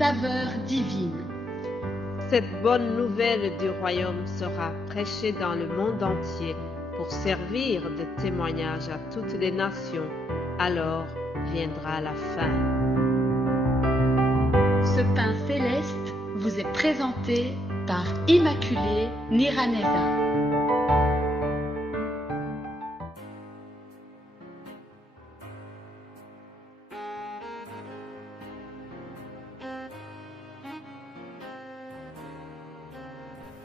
saveur divine. Cette bonne nouvelle du royaume sera prêchée dans le monde entier pour servir de témoignage à toutes les nations. Alors viendra la fin. Ce pain céleste vous est présenté par Immaculée Niraneza.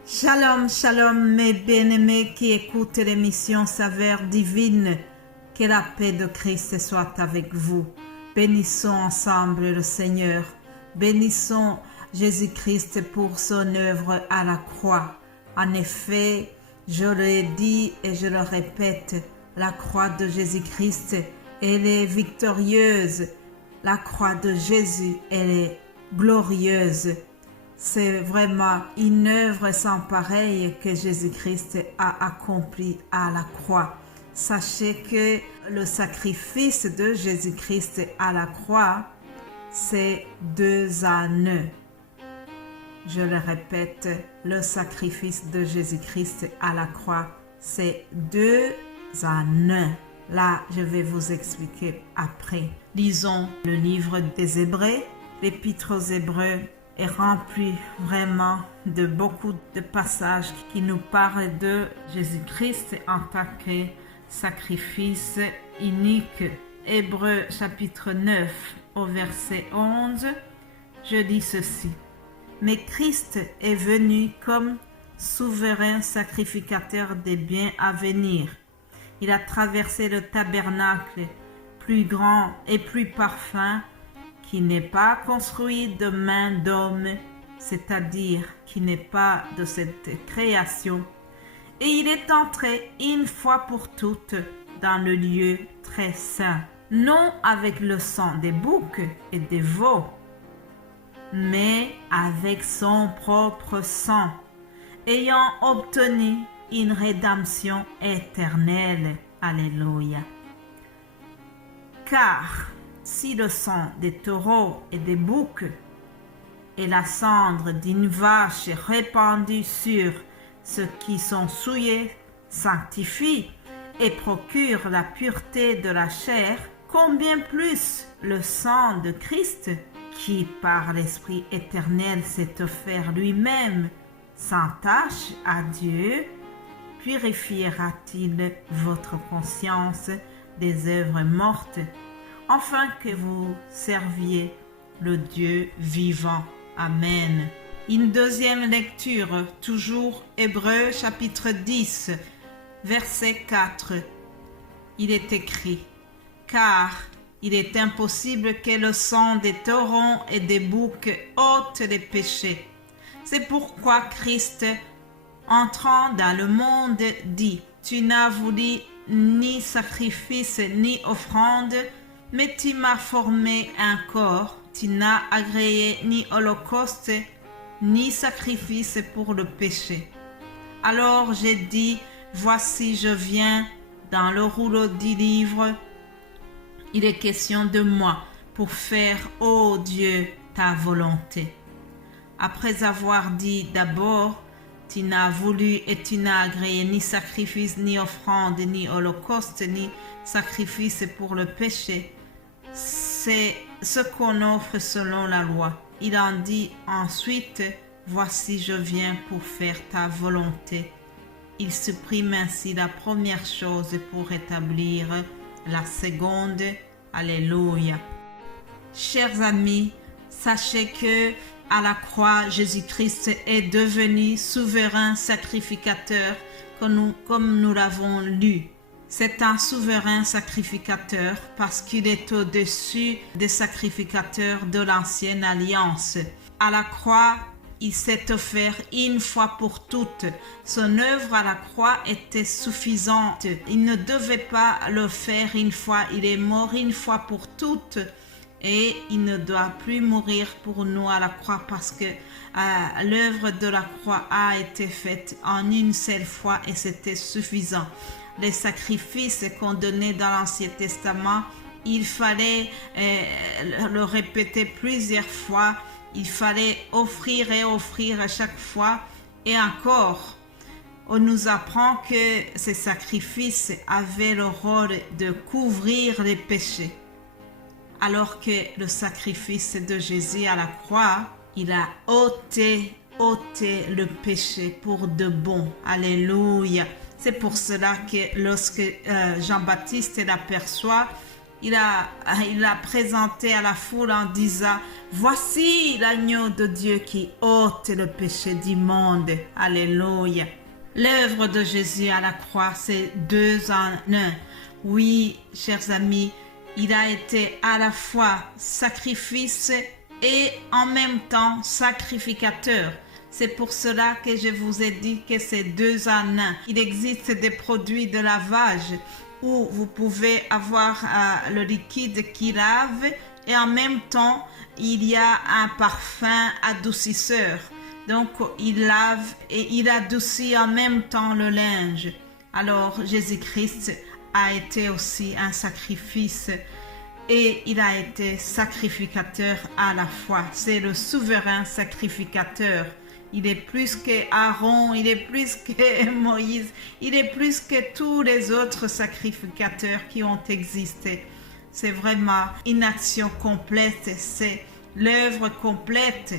Shalom, shalom mes bien-aimés qui écoutent l'émission Saveur divine. Que la paix de Christ soit avec vous. Bénissons ensemble le Seigneur. Bénissons Jésus-Christ pour son œuvre à la croix. En effet, je l'ai dit et je le répète, la croix de Jésus-Christ, elle est victorieuse. La croix de Jésus, elle est glorieuse. C'est vraiment une œuvre sans pareille que Jésus-Christ a accomplie à la croix. Sachez que le sacrifice de Jésus-Christ à la croix, c'est 2 en 1. Je le répète, le sacrifice de Jésus-Christ à la croix, c'est 2 en 1. Là, je vais vous expliquer après. Lisons le livre des Hébreux. L'Épître aux Hébreux est rempli vraiment de beaucoup de passages qui nous parlent de Jésus-Christ en tant que sacrifice unique. Hébreux chapitre 9 au verset 11, je dis ceci. Mais Christ est venu comme souverain sacrificateur des biens à venir. Il a traversé le tabernacle plus grand et plus parfait qui n'est pas construit de main d'homme, c'est-à-dire qui n'est pas de cette création. Et il est entré une fois pour toutes dans le lieu très saint, non avec le sang des boucs et des veaux, mais avec son propre sang, ayant obtenu une rédemption éternelle. Alléluia. Car si le sang des taureaux et des boucs et la cendre d'une vache répandue sur ceux qui sont souillés sanctifient et procurent la pureté de la chair, combien plus le sang de Christ, qui par l'Esprit éternel s'est offert lui-même sans tache à Dieu, purifiera-t-il votre conscience des œuvres mortes, afin que vous serviez le Dieu vivant. Amen. Une deuxième lecture, toujours Hébreux chapitre 10, verset 4. Il est écrit, « Car il est impossible que le sang des taureaux et des boucs ôte les péchés. C'est pourquoi Christ, entrant dans le monde, dit, « Tu n'as voulu ni sacrifice ni offrande, mais tu m'as formé un corps. Tu n'as agréé ni holocauste, ni sacrifice pour le péché. » Alors j'ai dit, voici je viens, dans le rouleau du livre, il est question de moi, pour faire, ô Dieu, ta volonté. Après avoir dit d'abord, tu n'as voulu et tu n'as agréé ni sacrifice, ni offrande, ni holocauste, ni sacrifice pour le péché, c'est ce qu'on offre selon la loi. Il en dit ensuite, voici je viens pour faire ta volonté. Il supprime ainsi la première chose pour établir la seconde. Alléluia. Chers amis, sachez que à la croix, Jésus-Christ est devenu souverain sacrificateur comme nous l'avons lu. C'est un souverain sacrificateur parce qu'il est au-dessus des sacrificateurs de l'ancienne alliance. À la croix, il s'est offert une fois pour toutes. Son œuvre à la croix était suffisante. Il ne devait pas le faire une fois. Il est mort une fois pour toutes. Et il ne doit plus mourir pour nous à la croix parce que l'œuvre de la croix a été faite en une seule fois et c'était suffisant. Les sacrifices qu'on donnait dans l'Ancien Testament, il fallait le répéter plusieurs fois il fallait offrir et offrir à chaque fois. Et encore, on nous apprend que ces sacrifices avaient le rôle de couvrir les péchés. Alors que le sacrifice de Jésus à la croix, il a ôté le péché pour de bon. Alléluia. C'est pour cela que lorsque Jean-Baptiste l'aperçoit, il l'a présenté à la foule en disant « Voici l'agneau de Dieu qui ôte le péché du monde. » Alléluia. L'œuvre de Jésus à la croix, c'est 2 en 1. Oui, chers amis, il a été à la fois sacrifice et en même temps sacrificateur. C'est pour cela que je vous ai dit que c'est 2 en 1. Il existe des produits de lavage où vous pouvez avoir le liquide qui lave et en même temps, il y a un parfum adoucisseur. Donc, il lave et il adoucit en même temps le linge. Alors, Jésus-Christ a été aussi un sacrifice et il a été sacrificateur à la fois. C'est le souverain sacrificateur. Il est plus que Aaron, il est plus que Moïse, il est plus que tous les autres sacrificateurs qui ont existé. C'est vraiment une action complète, c'est l'œuvre complète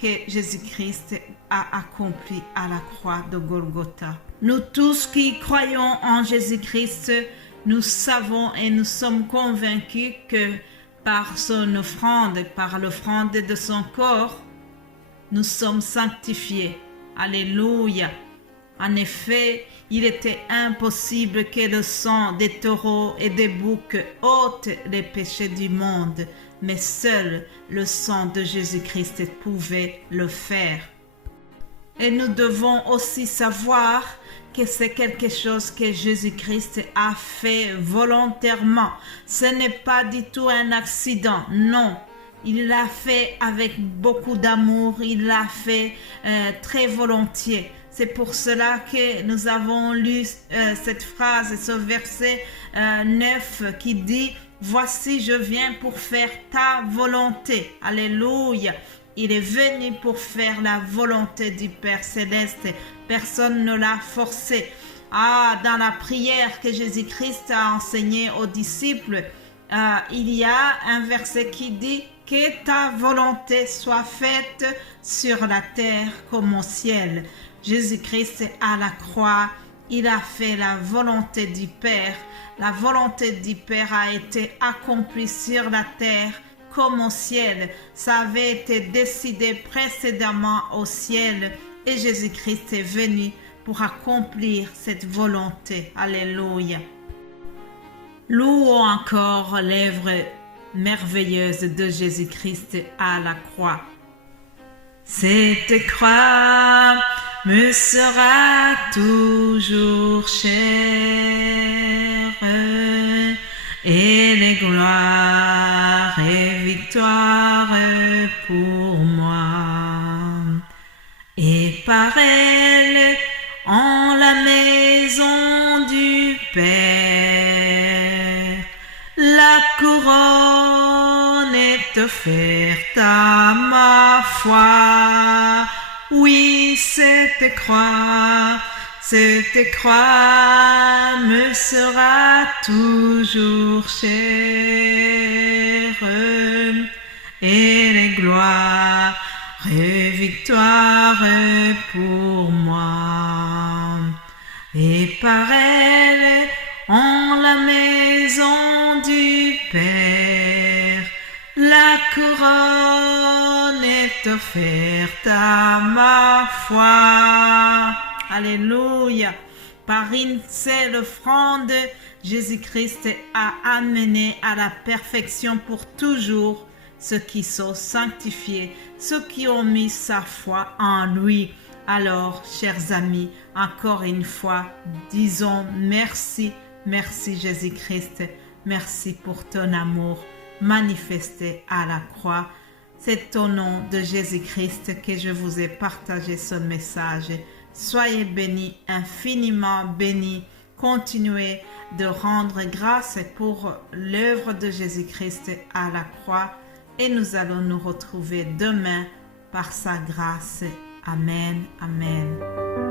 que Jésus-Christ a accomplie à la croix de Golgotha. Nous tous qui croyons en Jésus-Christ, nous savons et nous sommes convaincus que par son offrande, par l'offrande de son corps, nous sommes sanctifiés. Alléluia. En effet, il était impossible que le sang des taureaux et des boucs ôte les péchés du monde, mais seul le sang de Jésus-Christ pouvait le faire. Et nous devons aussi savoir que c'est quelque chose que Jésus-Christ a fait volontairement. Ce n'est pas du tout un accident, non. Il l'a fait avec beaucoup d'amour, il l'a fait très volontiers. C'est pour cela que nous avons lu cette phrase, ce verset 9 qui dit « Voici, je viens pour faire ta volonté. » Alléluia. Il est venu pour faire la volonté du Père Céleste. Personne ne l'a forcé. Dans la prière que Jésus-Christ a enseignée aux disciples, il y a un verset qui dit « Que ta volonté soit faite sur la terre comme au ciel. » Jésus-Christ à la croix, il a fait la volonté du Père. La volonté du Père a été accomplie sur la terre comme au ciel. Ça avait été décidé précédemment au ciel et Jésus-Christ est venu pour accomplir cette volonté. Alléluia. Louons encore l'œuvre merveilleuse de Jésus-Christ à la croix. Cette croix me sera toujours chère et les gloires et victoires pour moi. Et par elle, en la maison du Père, la couronne est offerte à ma foi. Oui, cette croix me sera toujours chère et les gloires et victoires pour moi. Et par elle, en la maison du Père, la couronne est offerte à ma foi. Alléluia. Par une seule offrande, Jésus-Christ a amené à la perfection pour toujours ceux qui sont sanctifiés, ceux qui ont mis sa foi en lui. Alors, chers amis, encore une fois, disons merci, merci Jésus-Christ, merci pour ton amour manifesté à la croix. C'est au nom de Jésus-Christ que je vous ai partagé ce message. Soyez bénis, infiniment bénis. Continuez de rendre grâce pour l'œuvre de Jésus-Christ à la croix et nous allons nous retrouver demain par sa grâce. Amen. Amen.